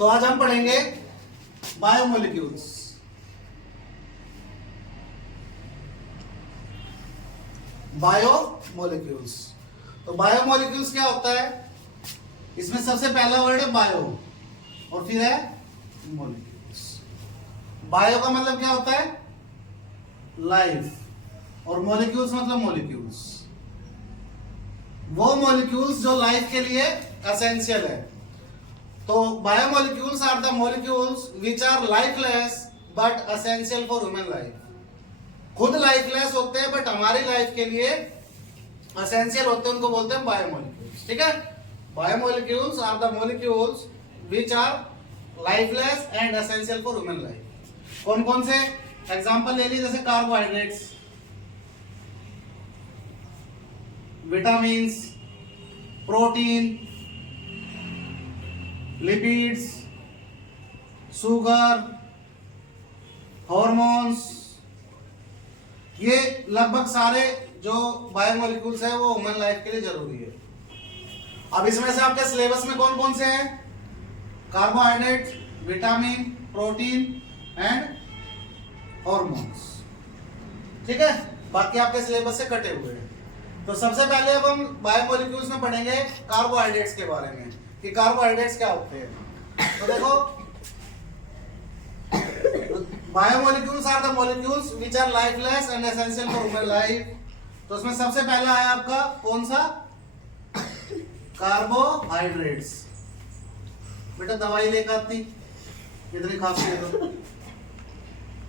तो आज हम पढ़ेंगे बायोमोलिक्यूल्स। बायोमोलिक्यूल्स, तो बायोमोलिक्यूल्स क्या होता है? इसमें सबसे पहला वर्ड है बायो और फिर है मोलिक्यूल्स। बायो का मतलब क्या होता है? लाइफ, और मोलिक्यूल्स मतलब मोलिक्यूल्स, वो मोलिक्यूल्स जो लाइफ के लिए एसेंशियल है। तो biomolecules are the molecules which are lifeless but essential for human life. खुद लाइफलेस होते हैं बट हमारी लाइफ के लिए एसेंशियल होते हैं, उनको बोलते हैं बायोमोलिक्यूल्स। ठीक है, biomolecules are the molecules which are lifeless and essential for human life. कौन कौन से एग्जांपल ले लीजिए, जैसे carbohydrates, vitamins, protein, lipids, sugar, hormones, ये लगभग सारे जो बायोमोलिक्यूल्स है वो ह्यूमन लाइफ के लिए जरूरी है। अब इसमें से आपके सिलेबस में कौन कौन से हैं? Carbohydrate, vitamin, protein and hormones. ठीक है, बाकी आपके सिलेबस से कटे हुए हैं। तो सबसे पहले अब हम बायोमोलिक्यूल्स में पढ़ेंगे कार्बोहाइड्रेट्स के बारे में कि कार्बोहाइड्रेट्स क्या होते हैं। तो देखो, biomolecules are the molecules which are lifeless and essential for human life. तो उसमें सबसे पहला है आपका कौन सा? कार्बोहाइड्रेट्स। बेटा दवाई लेकर आती, इतनी खांसी है तो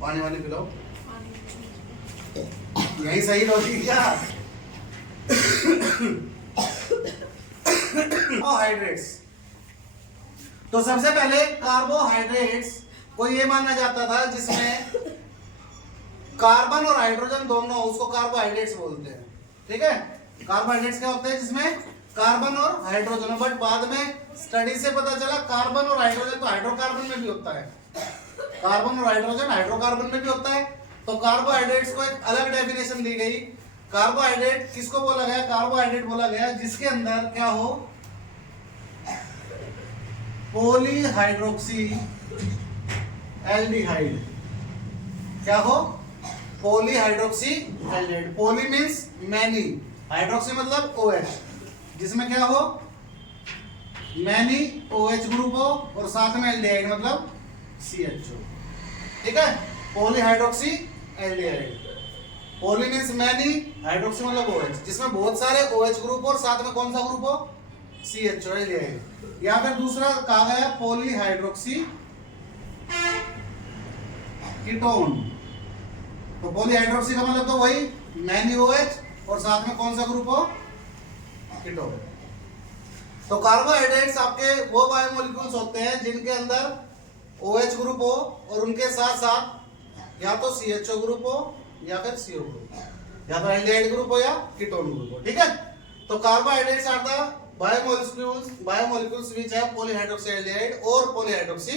पानी वाली पिलाओ, यही सही होती क्या? कार्बोहाइड्रेट्स, तो सबसे पहले कार्बोहाइड्रेट्स को ये माना जाता था जिसमें कार्बन और हाइड्रोजन दोनों, उसको कार्बोहाइड्रेट्स बोलते हैं। ठीक है, कार्बोहाइड्रेट्स क्या होते हैं? जिसमें कार्बन और हाइड्रोजन, बट बाद में स्टडी से पता चला कार्बन और हाइड्रोजन तो हाइड्रोकार्बन में भी होता है, कार्बन और हाइड्रोजन हाइड्रोकार्बन में भी होता है। तो कार्बोहाइड्रेट्स को एक अलग डेफिनेशन दी गई। कार्बोहाइड्रेट किसको बोला गया? कार्बोहाइड्रेट बोला गया जिसके अंदर क्या हो? Polyhydroxy aldehyde. क्या हो? Polyhydroxy aldehyde. Poly means many, hydroxy मतलब OH, जिसमें क्या हो? मैनी OH ग्रुप हो और साथ में एल्डिहाइड मतलब CHO। ठीक है, polyhydroxy aldehyde. Poly means many, hydroxy मतलब OH, जिसमें बहुत सारे OH ग्रुप और साथ में कौन सा ग्रुप हो? CHO aldehyde. या फिर दूसरा कहा गया पॉलीहाइड्रोक्सी कीटोन। तो पॉलीहाइड्रोक्सी का मतलब तो वही मैनी OH और साथ में कौन सा ग्रुप हो? कीटोन। तो कार्बोहाइड्रेट्स आपके वो बायोमोलिक्यूल्स होते हैं जिनके अंदर OH ग्रुप हो और उनके साथ साथ या तो CHO ग्रुप हो या फिर CO ग्रुप, या तो एल्डिहाइड ग्रुप हो या कीटोन ग्रुप हो। ठीक है, तो carbohydrates are the biomolecules which have polyhydroxy aldehyde और पॉलीहाइड्रोक्सी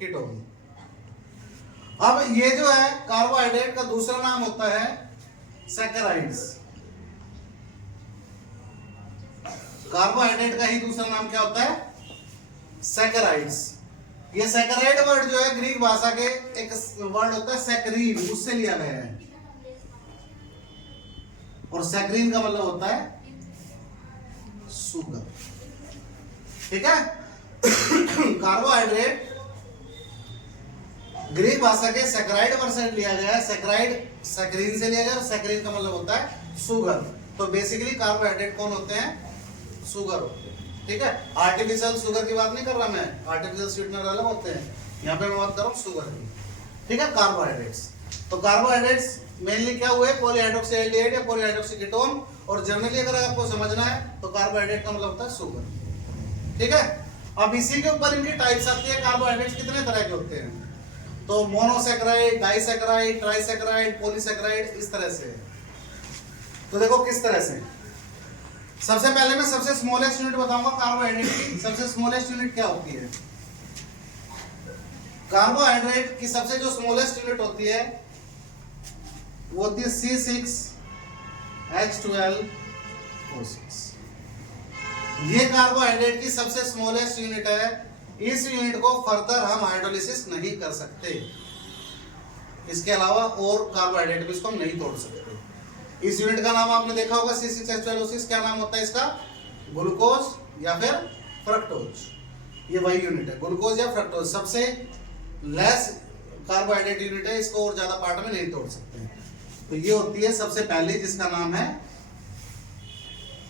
कीटोन। अब ये जो है कार्बोहाइड्रेट का दूसरा नाम होता है सैकराइड्स। कार्बोहाइड्रेट का ही दूसरा नाम क्या होता है? सैकराइड्स। ये सैकराइड वर्ड जो है ग्रीक भाषा के एक वर्ड होता है सैकरीन, उससे लिया गया है, और सैकरीन का मतलब होता है शुगर। ठीक है, कार्बोहाइड्रेट ग्रीक भाषा के सैकराइड वर्ड से लिया गया है, सैकराइड सैकरीन से लिया गया, और सैकरीन का मतलब होता है शुगर। तो बेसिकली कार्बोहाइड्रेट कौन होते हैं? शुगर होते हैं। ठीक है, आर्टिफिशियल शुगर की बात नहीं कर रहा मैं, आर्टिफिशियल स्वीटनर अलग होते हैं, यहाँ पे मैं बात कर रहा हूँ शुगर की। ठीक है, कार्बोहाइड्रेट्स। तो कार्बोहाइड्रेट्स मेनली क्या हुए? पॉलीहाइड्रोक्सी एल्डिहाइड या पॉलीहाइड्रोक्सी कीटोन। और जनरली अगर आपको समझना है तो कार्बोहाइड्रेट का मतलब होता है शुगर। ठीक है, अब इसी के ऊपर इनकी टाइप्स आती है। कार्बोहाइड्रेट्स कितने तरह के होते हैं? तो मोनोसैकेराइड, डाइसैकेराइड, ट्राइसैकेराइड, पॉलीसैकेराइड, इस तरह से। तो देखो किस तरह से। सबसे पहले मैं सबसे स्मॉलेस्ट यूनिट बताऊंगा कार्बोहाइड्रेट की। सबसे स्मॉलेस्ट यूनिट क्या होती है? कार्बोहाइड्रेट की सबसे जो स्मॉलेस्ट यूनिट होती है वो होती है C6H12O6। ये कार्बोहाइड्रेट की सबसे स्मॉलेस्ट यूनिट है इस यूनिट को फर्दर हम हाइड्रोलिसिस नहीं कर सकते। इसके अलावा और कार्बोहाइड्रेट भी इसको हम नहीं तोड़ सकते। इस यूनिट का नाम आपने देखा होगा C6H12O6, क्या नाम होता है इसका? ग्लूकोज या फिर फ्रक्टोज। ये वही यूनिट है, ग्लूकोज या फ्रक्टोज, सबसे लेस कार्बोहाइड्रेट यूनिट है, इसको और ज्यादा पार्ट में नहीं तोड़ सकते। तो ये होती है सबसे पहले, जिसका नाम है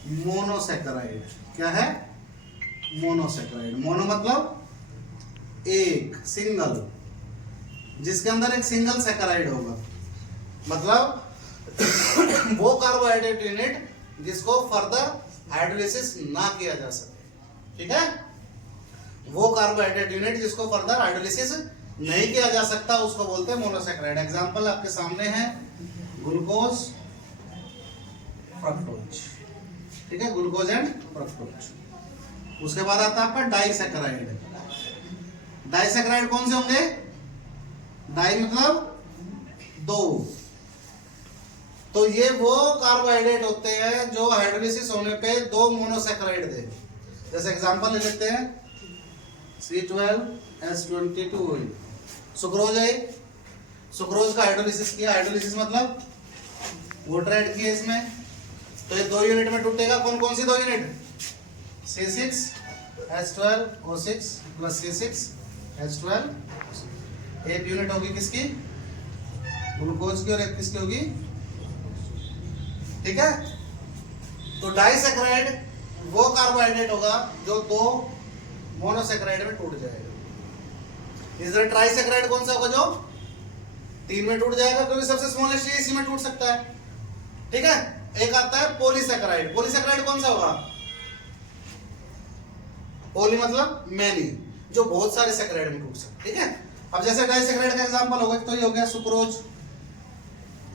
मोनोसैकेराइड। क्या है? मोनोसैकेराइड। मोनो मतलब एक, सिंगल, जिसके अंदर एक सिंगल सैकेराइड होगा, मतलब वो कार्बोहाइड्रेट यूनिट जिसको फर्दर हाइड्रोलिसिस ना किया जा सके। ठीक है, वो कार्बोहाइड्रेट यूनिट जिसको फर्दर हाइड्रोलिसिस नहीं किया जा सकता उसको बोलते हैं मोनोसैकेराइड। एग्जांपल आपके सामने है, ग्लूकोज, फ्रक्टोज। ठीक है, ग्लूकोज एंड फ्रक्टोज। उसके बाद आता है आपका डाइसैकेराइड। डाइसैकेराइड कौन से होंगे? डाई मतलब दो। तो ये वो कार्बोहाइड्रेट होते हैं जो हाइड्रोलिसिस होने पे दो मोनोसैकेराइड दे। जैसे एग्जांपल ले लेते हैं, C12H22। सुक्रोज है, सुक्रोज का हाइड्रोलिसिस किया। हाइड्रोलिसिस मतलब वाटर ऐड किया इसमें, तो ये दो यूनिट में टूटेगा। कौन कौन सी दो यूनिट? C6H12O6 plus C6H12। एक यूनिट होगी किसकी? ग्लूकोज की, और एक किसकी होगी? ठीक है, तो डाइसैकेराइड वो कार्बोहाइड्रेट होगा जो दो मोनोसैकेराइड में टूट जाएगा। इस तरह ट्राइसैकेराइड कौन सा होगा? जो तीन में टूट जाएगा, क्योंकि सबसे स्मॉलेस्ट इसी में टूट सकता है। ठीक है, एक आता है पॉलीसैकेराइड। पॉलीसैकेराइड कौन सा होगा? पॉली मतलब मैनी, जो बहुत सारे सैकेराइड में टूट सकते। ठीक है, अब जैसे डाइसैकेराइड का एग्जांपल होगा, तो ये हो गया सुक्रोज,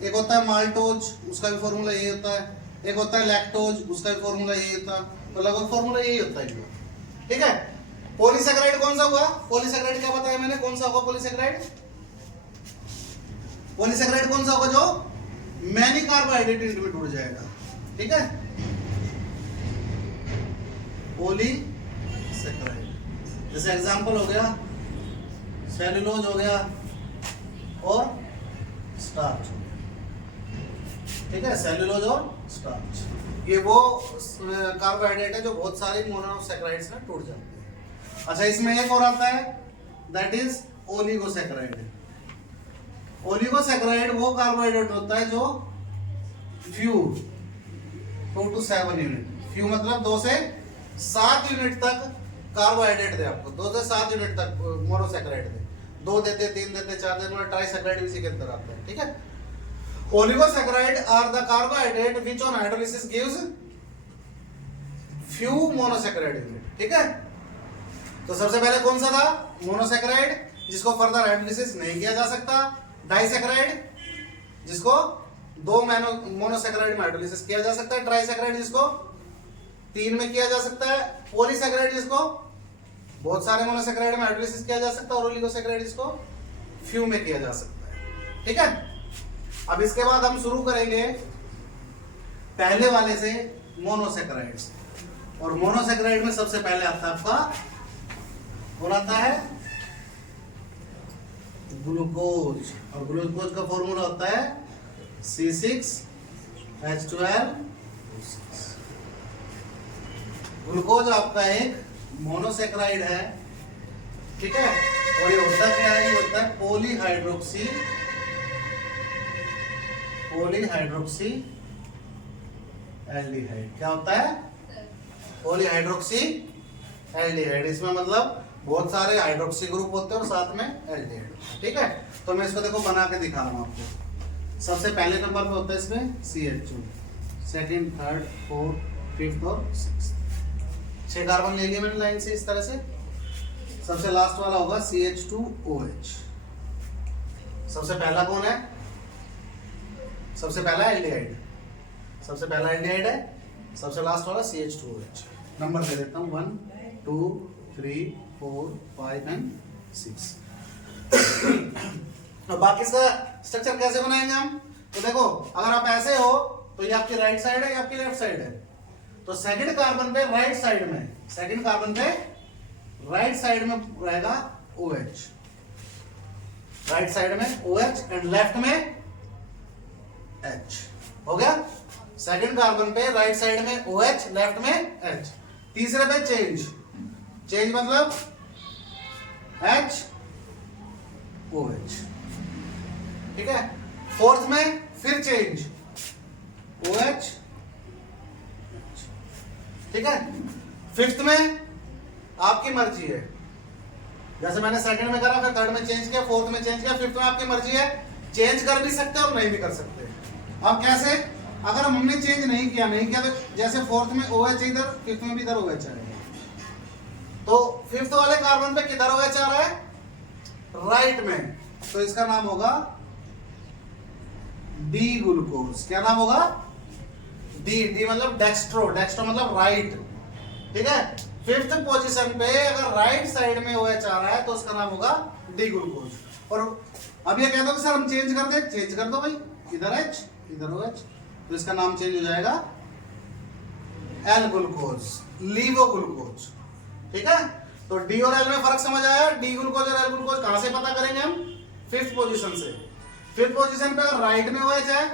एक होता है माल्टोज, उसका भी फॉर्मूला यही होता है, एक होता है लैक्टोज, उसका भी फॉर्मूला यही होता है। तो लगभग फॉर्मूला यही होता है। ठीक है, पॉलीसैकेराइड कौन सा हुआ? पॉलीसैकेराइड क्या बताया मैंने, कौन सा होगा पॉलीसैकेराइड? पॉलीसैकेराइड कौन सा होगा? जो मैनी कार्बोहाइड्रेट यूनिट में टूट जाएगा। ठीक है, पॉलीसैकेराइड। जैसे एग्जांपल हो गया सेलुलोज हो गया और स्टार्च। ठीक है, सेलुलोज और स्टार्च, ये वो कार्बोहाइड्रेट है जो बहुत सारी मोनोसैकेराइड्स में टूट जाते हैं। अच्छा, इसमें एक और आता है, दैट इज ओलिगोसैकेराइड। ओलिगोसैकेराइड वो कार्बोहाइड्रेट होता है जो फ्यू 2 to 7 यूनिट, फ्यू मतलब 2 से 7 यूनिट तक कार्बोहाइड्रेट दे आपको, 2 से 7 यूनिट तक मोनोसैकेराइड दे। 2 देते, 3 देते, 4 देते, मतलब ट्राइसैकेराइड इसी के अंदर आता है। ठीक है, oligosaccharide are the carbohydrate which on hydrolysis gives few monosaccharide unit. ठीक है, तो सबसे पहले कौन सा था? मोनोसैकेराइड, जिसको फर्दर हाइड्रोलिसिस नहीं किया जा सकता। डाइसैकेराइड, जिसको दो मोनोसैकेराइड में हाइड्रोलिसिस किया जा सकता है। ट्राइसैकेराइड, जिसको 3 में किया जा सकता है। पॉलीसैकेराइड, जिसको बहुत सारे मोनोसैकेराइड में हाइड्रोलिसिस किया जा सकता है। और ओलिगोसैकेराइड, जिसको फ्यू में किया जा सकता है। ठीक है, अब इसके बाद हम शुरू करेंगे पहले वाले से, मोनोसैकेराइड्स। और मोनोसैकेराइड में सबसे पहले आता है आपका, कौन आता है? ग्लूकोज। और ग्लूकोज का फॉर्मूला होता है C6H12। ग्लूकोज आपका एक मोनोसैकेराइड है। ठीक है, और ये होता क्या है? ये होता है पॉलीहाइड्रोक्सी एल्डिहाइड। क्या होता है? Polyhydroxy aldehyde. इसमें मतलब बहुत सारे हाइड्रोक्सी ग्रुप होते हैं और साथ में एल्डिहाइड। ठीक है, तो मैं इसको देखो बना के दिखा रहा हूं आपको। सबसे पहले नंबर पे होता है इसमें CH2, second, third, fourth, fifth और सिक्स्थ। 6 कार्बन ले लिए मैंने लाइन से इस तरह से। सबसे लास्ट वाला होगा CH2OH। सबसे पहला कौन है? सबसे पहला एल्डिहाइड, सबसे पहला एल्डिहाइड है। सबसे लास्ट वाला CH2OH। नंबर दे देता हूँ 1 2 3 4 5 एंड 6। तो बाकी इसका स्ट्रक्चर कैसे बनाएंगे हम? तो देखो, अगर आप ऐसे हो तो ये आपकी राइट साइड है, ये आपकी लेफ्ट साइड है। तो सेकंड कार्बन पे राइट साइड में, सेकंड कार्बन पे राइट साइड में रहेगा OH, राइट साइड में OH एंड लेफ्ट में H। हो गया? सेकंड कार्बन पे राइट साइड में OH, लेफ्ट में H। तीसरे पे चेंज, चेंज मतलब H OH, ठीक है। फोर्थ में फिर चेंज OH, ठीक है। फिफ्थ में आपकी मर्जी है, जैसे मैंने सेकंड में करा, फिर थर्ड में चेंज किया, फोर्थ में चेंज किया, फिफ्थ में आपकी मर्जी है, चेंज कर भी सकते और नहीं भी कर सकते। अब कैसे? अगर हमने चेंज नहीं किया तो जैसे फोर्थ में OH इधर, फिफ्थ में भी इधर OH आएगा, तो फिफ्थ वाले कार्बन पे किधर OH आ रहा है? राइट में, तो इसका नाम होगा डी ग्लूकोज। क्या नाम होगा? डी। डी मतलब डेक्स्ट्रो, डेक्स्ट्रो मतलब राइट, ठीक है। फिफ्थ पोजीशन पे अगर राइट साइड में OH आ रहा है तो उसका नाम होगा डी ग्लूकोज। और अब ये कहते हो कि सर हम चेंज कर दे, चेंज कर दो भाई, इधर H इधर OH, तो इसका नाम चेंज हो जाएगा एल ग्लूकोज, लीवो ग्लूकोज, ठीक है। तो डी और एल में फर्क समझ आया? डी ग्लूकोज और एल ग्लूकोज कहां से पता करेंगे हम? फिफ्थ पोजीशन से। फिफ्थ पोजीशन पे अगर राइट में OH है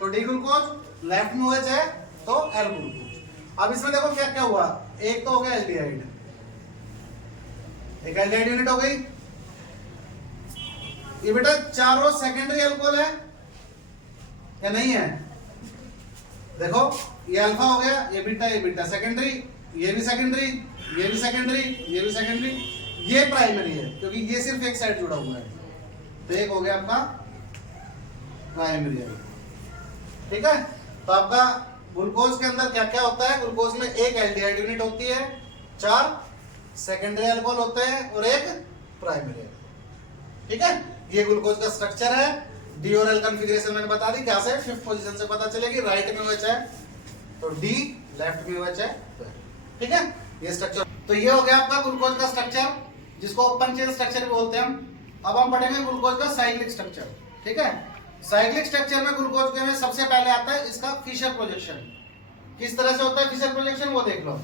तो डी ग्लूकोज, लेफ्ट में OH है तो एल ग्लूकोज। अब इसमें देखो क्या क्या हुआ, एक तो हो गया एल्डिहाइड, एक एल्डिहाइड यूनिट हो गई। ये बेटा चारों सेकेंडरी अल्कोहल है या नहीं है? देखो ये अल्फा हो गया, ये बीटा सेकेंडरी, ये भी सेकेंडरी, ये भी सेकेंडरी, ये भी सेकेंडरी, ये प्राइमरी है क्योंकि ये सिर्फ एक साइड जुड़ा हुआ है। तो एक हो गया आपका प्राइमरी, ठीक है। तो आपका ग्लूकोज के अंदर क्या क्या होता है? ग्लूकोज में एक एल्डिहाइड यूनिट होती है, 4 सेकेंडरी अल्कोहल होते हैं और एक प्राइमरी, ठीक है। ये ग्लूकोज का स्ट्रक्चर है। डी और एल कॉन्फ़िगरेशन मैंने बता दी, क्या से? फिफ्थ पोजीशन से पता चलेगी। राइट में OH है तो डी, लेफ्ट में OH है, ठीक है। ये स्ट्रक्चर, तो ये हो गया आपका ग्लूकोज का स्ट्रक्चर, जिसको ओपन चेन स्ट्रक्चर भी बोलते हैं हम। अब हम पढ़ेंगे ग्लूकोज का साइक्लिक स्ट्रक्चर, ठीक है। साइक्लिक स्ट्रक्चर में ग्लूकोज के में सबसे पहले आता है इसका फिशर प्रोजेक्शन। किस तरह से होता है फिशर प्रोजेक्शन वो देख लो।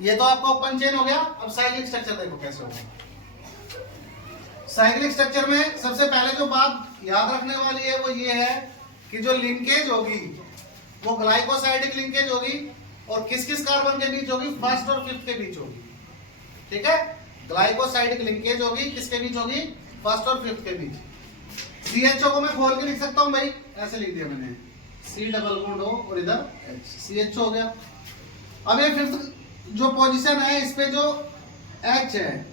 ये तो आपका ओपन चेन हो गया। अब साइक्लिक स्ट्रक्चर देखो कैसे होगा। साइक्लिक स्ट्रक्चर में सबसे पहले जो बात याद रखने वाली है वो ये है कि जो लिंकेज होगी वो ग्लाइकोसाइडिक लिंकेज होगी और किस किस कार्बन के बीच होगी? फर्स्ट और फिफ्थ के बीच होगी, ठीक है। ग्लाइकोसाइडिक लिंकेज होगी, किसके बीच होगी? फर्स्ट और फिफ्थ के बीच। CHO को मैं खोल के लिख सकता हूं भाई, ऐसे लिख दिया मैंने, C डबल बॉन्ड O और इधर H, CHO हो गया। अब ये फिफ्थ जो पोजीशन है इस पे जो H है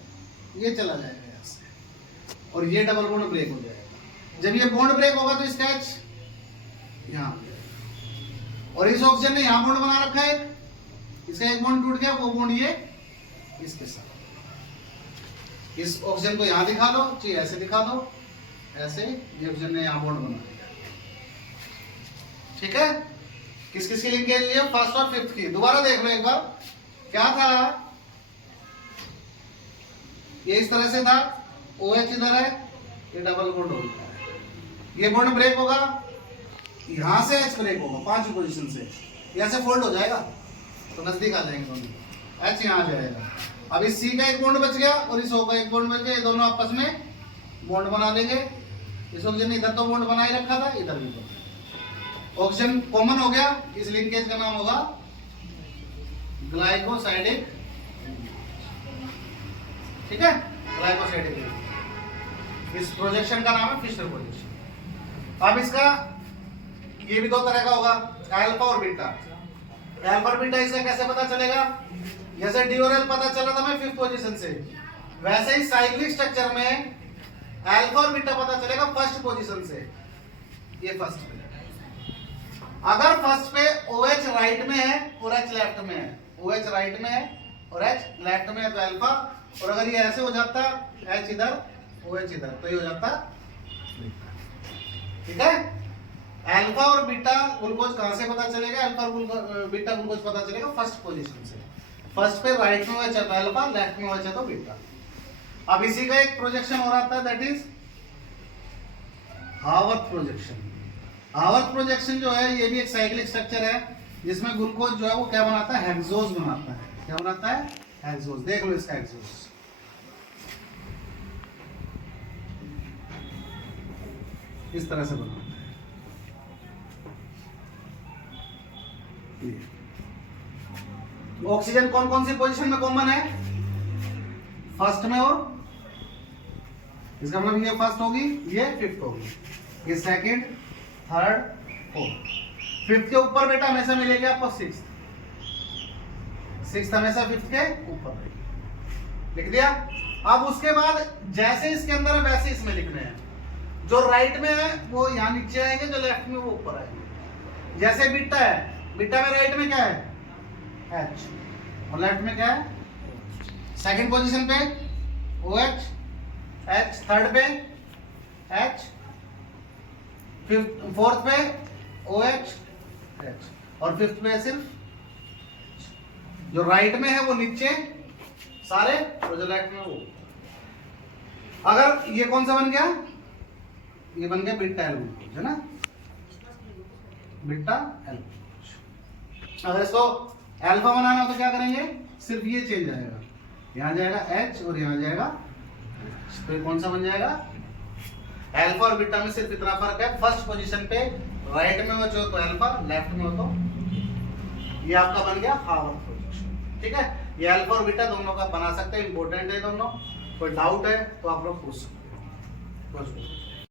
ये चला जाएगा यहाँ से और ये डबल बॉन्ड ब्रेक हो जाएगा। जब ये बॉन्ड ब्रेक होगा तो इसका H यहाँ और इस ऑक्सीजन ने यहाँ बॉन्ड बना रखा है, इसका एक बॉन्ड टूट गया, वो बॉन्ड ये इसके साथ। इस ऑक्सीजन को यहाँ दिखा दो, चाहिए ऐसे दिखा दो, ऐसे ये ऑक्सीजन ने यहाँ बॉन्ड बना दिया, ठीक है। किस किस की लिंकेज है? फर्स्ट और फिफ्थ की। दोबारा देख लो एक बार, क्या था? ये इस तरह से था, OH इधर है, ये डबल बॉन्ड हो गया है, ये बॉन्ड ब्रेक होगा, यहां से H ब्रेक होगा, 5 पोजीशन से यहां से फोल्ड हो जाएगा तो नजदीक आ जाएंगे दोनों, H यहां आ जाएगा। अब इस C का एक बॉन्ड बच गया और इस O का एक बॉन्ड बच गया, ये दोनों आपस में बॉन्ड बना लेंगे। इस ऑक्सीजन ने इधर तो बॉन्ड बना ही रखा था, इधर भी बॉन्ड, ऑक्सीजन कॉमन हो गया। इस लिंकेज का नाम होगा ग्लाइकोसाइडिक, ठीक है, ग्लाइकोसाइडिक लिंकेज। इस प्रोजेक्शन का नाम है फिशर प्रोजेक्शन। अब इसका ये भी दो तरह का होगा, अल्फा और बीटा। अल्फा और बीटा इसका कैसे पता चलेगा? जैसे डी और एल पता चला था मैं फिफ्थ पोजीशन से, वैसे ही साइक्लिक स्ट्रक्चर में अल्फा और बीटा पता चलेगा फर्स्ट पोजीशन से। ये फर्स्ट पे, अगर फर्स्ट पे OH राइट में है और H लेफ्ट में है, OH राइट में है और H लेफ्ट में है तो अल्फा, और अगर ये ऐसे हो जाता H इधर OH इधर तो ये हो जाता, ठीक है। अल्फा और बीटा ग्लूकोज कहां से पता चलेगा? अल्फा और बीटा ग्लूकोज पता चलेगा फर्स्ट पोजीशन से। फर्स्ट पे राइट में OH है तो अल्फा, लेफ्ट में OH है तो बीटा। अब इसी का एक प्रोजेक्शन हो रहा था, that is Haworth projection. Haworth projection जो है ये भी एक साइक्लिक स्ट्रक्चर है जिसमें ग्लूकोज जो है वो क्या बनाता है? हेक्सोज बनाता है। क्या बनाता है? एक्सोस, देख लो इसका एक्सोस। इस तरह से बना ऑक्सीजन कौन कौन सी पोजीशन में कॉमन है? फर्स्ट में, और इसका मतलब ये फर्स्ट होगी, ये फिफ्थ होगी, ये सेकंड, थर्ड, फोर्थ। फिफ्थ के ऊपर बेटा हमेशा मिलेगा आपको सिक्स्थ, सिक्स्थ हमेशा फिफ्थ के ऊपर रहेगी। लिख दिया। अब उसके बाद जैसे इसके अंदर है वैसे इसमें लिखने हैं। जो राइट में है वो यहाँ नीचे आएंगे, जो लेफ्ट में वो ऊपर आएंगे। जैसे बीटा है, बीटा में राइट में क्या है? एच, और लेफ्ट में क्या है? सेकंड पोजीशन पे OH, H, थर्ड पे H, फिफ्थ फोर्थ पे OH, H, और फिफ्थ पे सिर्फ। जो राइट में है वो नीचे सारे, और जो लेफ्ट में वो। अगर ये कौन सा बन गया? ये बन गया बीटा एल ग्लूकोज, है ना, बीटा एल। अगर इसको अल्फा बनाना हो तो क्या करेंगे? सिर्फ ये चेंज आएगा, यहाँ जाएगा H और यहाँ जाएगा H। तो ये कौन सा बन जाएगा? अल्फा और बीटा में सिर्फ इतना फर्क है, फर्स्ट पोजीशन पे राइट में हो जो तो अल्फा, लेफ्ट में हो तो ये आपका बन गया हावर्थ प्रोजेक्शन। ठीक है, ये अल्फा और बीटा दोनों का बना सकते हैं, इंपॉर्टेंट है दोनों। कोई डाउट है तो आप लोग पूछ सकते हैं।